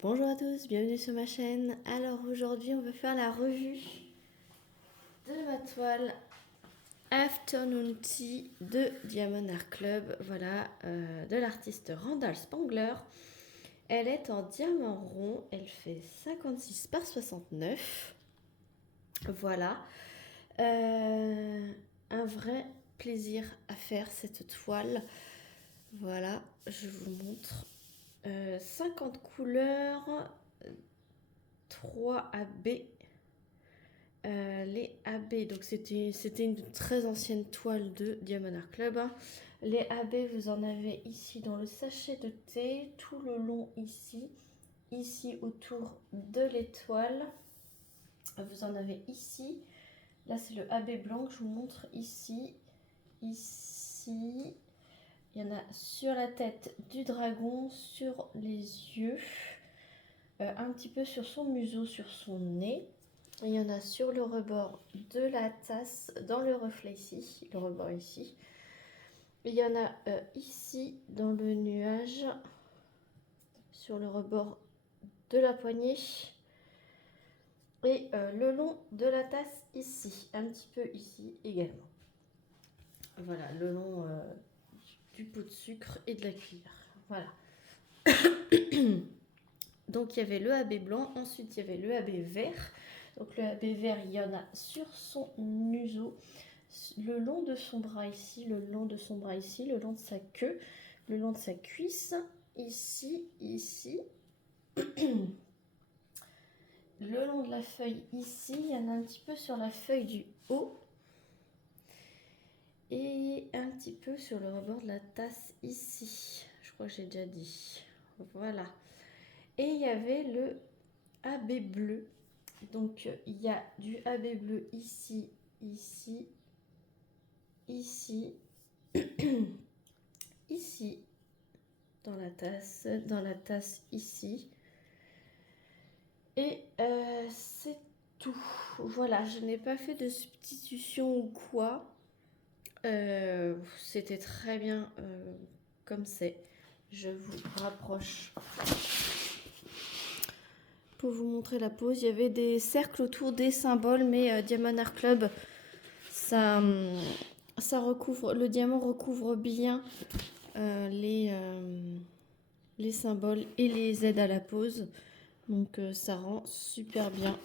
Bonjour à tous, bienvenue sur ma chaîne. Alors aujourd'hui on va faire la revue de ma toile Afternoon Tea de Diamond Art Club, voilà, de l'artiste Randall Spangler. Elle est en diamant rond, elle fait 56 par 69. Voilà, un vrai plaisir à faire cette toile. Voilà, je vous montre. 50 couleurs, 3 AB. Les AB, donc c'était une très ancienne toile de Diamond Art Club. Les AB, vous en avez ici dans le sachet de thé, tout le long ici, ici autour de l'étoile. Vous en avez ici. Là, c'est le AB blanc que je vous montre ici, ici. Il y en a sur la tête du dragon, sur les yeux, un petit peu sur son museau, sur son nez. Il y en a sur le rebord de la tasse, dans le reflet ici, le rebord ici. Il y en a ici, dans le nuage, sur le rebord de la poignée. Et le long de la tasse ici, un petit peu ici également. Voilà, le long du pot de sucre et de la cuillère. Voilà. Donc il y avait le AB blanc, ensuite il y avait le AB vert. Donc le AB vert, il y en a sur son museau, le long de son bras ici, le long de son bras ici, le long de sa queue, le long de sa cuisse, ici, ici. Le long de la feuille ici, il y en a un petit peu sur la feuille du haut. Et un petit peu sur le rebord de la tasse ici. Je crois que j'ai déjà dit. Voilà. Et il y avait le AB bleu. Donc il y a du AB bleu ici, ici, ici, ici, dans la tasse ici. Et c'est tout. Voilà, je n'ai pas fait de substitution ou quoi. C'était très bien comme c'est. Je vous rapproche pour vous montrer la pose. Il y avait des cercles autour des symboles, mais Diamond Art Club, ça recouvre, le diamant recouvre bien les symboles et les aides à la pose. Donc ça rend super bien.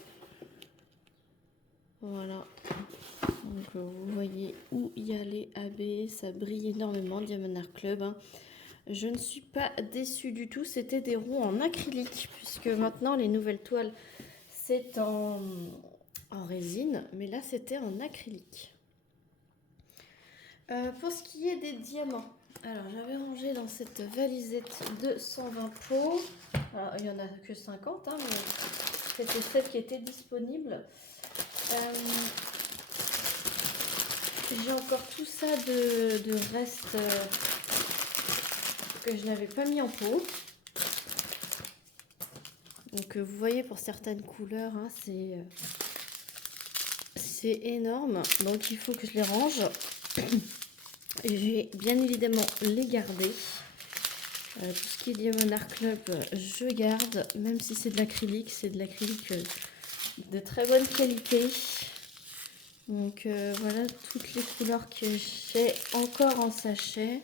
Voilà. Donc vous voyez où il y a les AB, ça brille énormément, Diamond Art Club. Hein. Je ne suis pas déçue du tout, c'était des ronds en acrylique, puisque maintenant les nouvelles toiles, c'est en résine, mais là c'était en acrylique. Pour ce qui est des diamants, alors j'avais rangé dans cette valisette de 120 pots. Alors, il n'y en a que 50, hein, mais c'était celle qui était disponible. J'ai encore tout ça de reste que je n'avais pas mis en pot. Donc vous voyez pour certaines couleurs, hein, c'est énorme. Donc il faut que je les range. Et je vais bien évidemment les garder. Tout ce qui est Diamond Art Club, je garde. Même si c'est de l'acrylique, de très bonne qualité. Donc voilà toutes les couleurs que j'ai encore en sachet.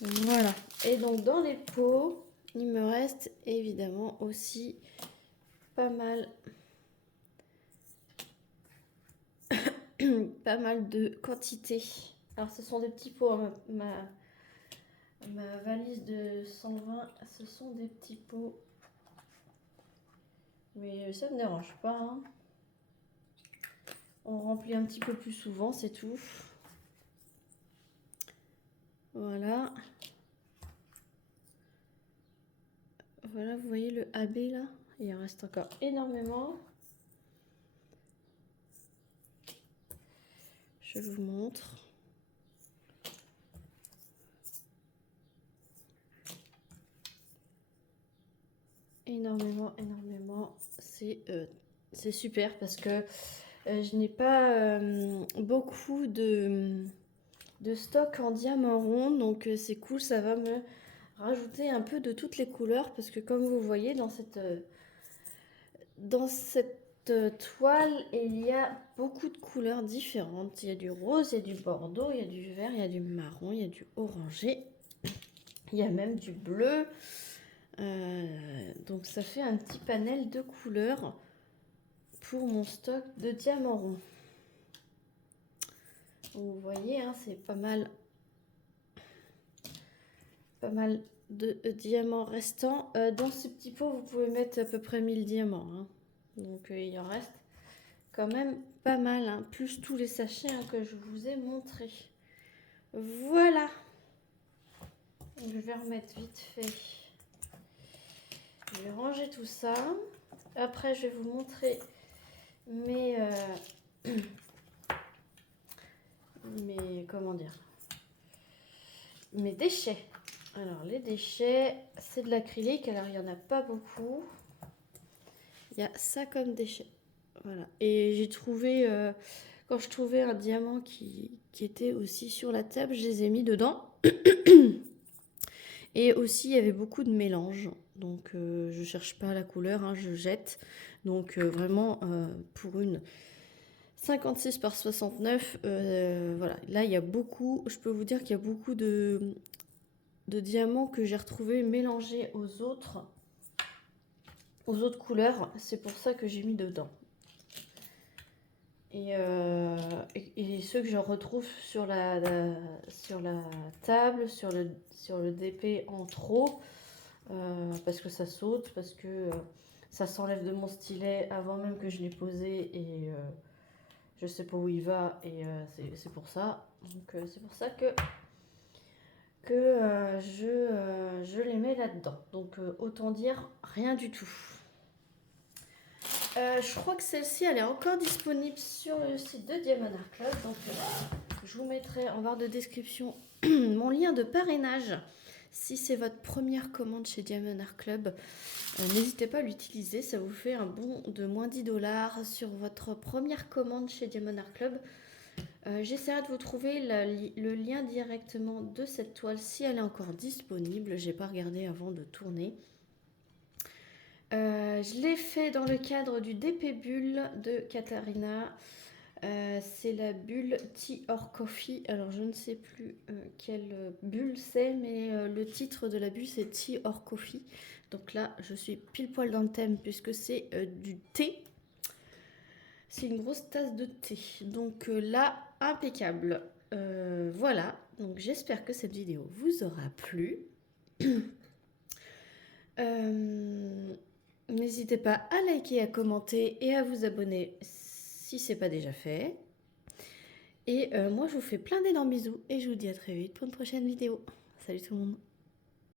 Voilà. Et donc dans les pots, il me reste évidemment aussi pas mal de quantité. Alors ce sont des petits pots, hein, ma valise de 120, ce sont des petits pots. Mais ça ne me dérange pas. Hein. On remplit un petit peu plus souvent, c'est tout. Voilà. Voilà, vous voyez le AB là, il en reste encore énormément. Je vous montre. Énormément. C'est super parce que je n'ai pas beaucoup de de stock en diamant rond. Donc c'est cool, ça va me rajouter un peu de toutes les couleurs. Parce que comme vous voyez dans cette toile, il y a beaucoup de couleurs différentes. Il y a du rose, il y a du bordeaux, il y a du vert, il y a du marron, il y a du orangé. Il y a même du bleu. Donc ça fait un petit panel de couleurs pour mon stock de diamants ronds. Vous voyez, hein, c'est pas mal de diamants restants. Dans ce petit pot, vous pouvez mettre à peu près 1000 diamants. Hein. Donc il en reste quand même pas mal, hein, plus tous les sachets hein, que je vous ai montrés. Voilà. Je vais remettre vite fait. Je vais ranger tout ça. Après, je vais vous montrer mes comment dire, mes déchets. Alors les déchets, c'est de l'acrylique. Alors il n'y en a pas beaucoup. Il y a ça comme déchet. Voilà. Et j'ai trouvé, quand je trouvais un diamant qui était aussi sur la table, je les ai mis dedans. Et aussi, il y avait beaucoup de mélange. Donc, je cherche pas la couleur, hein, je jette. Donc, vraiment, pour une 56 par 69, voilà. Là, il y a beaucoup, je peux vous dire qu'il y a beaucoup de diamants que j'ai retrouvés mélangés aux autres couleurs. C'est pour ça que j'ai mis dedans. Et ceux que je retrouve sur la table, sur le DP en trop, parce que ça saute, parce que ça s'enlève de mon stylet avant même que je l'ai posé et je sais pas où il va et c'est pour ça. Donc c'est pour ça que je les mets là-dedans. Donc autant dire rien du tout. Je crois que celle-ci, elle est encore disponible sur le site de Diamond Art Club. Donc, je vous mettrai en barre de description mon lien de parrainage. Si c'est votre première commande chez Diamond Art Club, n'hésitez pas à l'utiliser. Ça vous fait un bon de moins 10 $ sur votre première commande chez Diamond Art Club. J'essaierai de vous trouver le lien directement de cette toile si elle est encore disponible. Je n'ai pas regardé avant de tourner. Je l'ai fait dans le cadre du DP Bulle de Katharina. C'est la bulle Tea or Coffee. Alors je ne sais plus quelle bulle c'est, mais le titre de la bulle c'est Tea or Coffee. Donc là je suis pile poil dans le thème puisque c'est du thé. C'est une grosse tasse de thé. Donc là, impeccable. Voilà, donc j'espère que cette vidéo vous aura plu. N'hésitez pas à liker, à commenter et à vous abonner si ce n'est pas déjà fait. Et moi, je vous fais plein d'énormes bisous et je vous dis à très vite pour une prochaine vidéo. Salut tout le monde!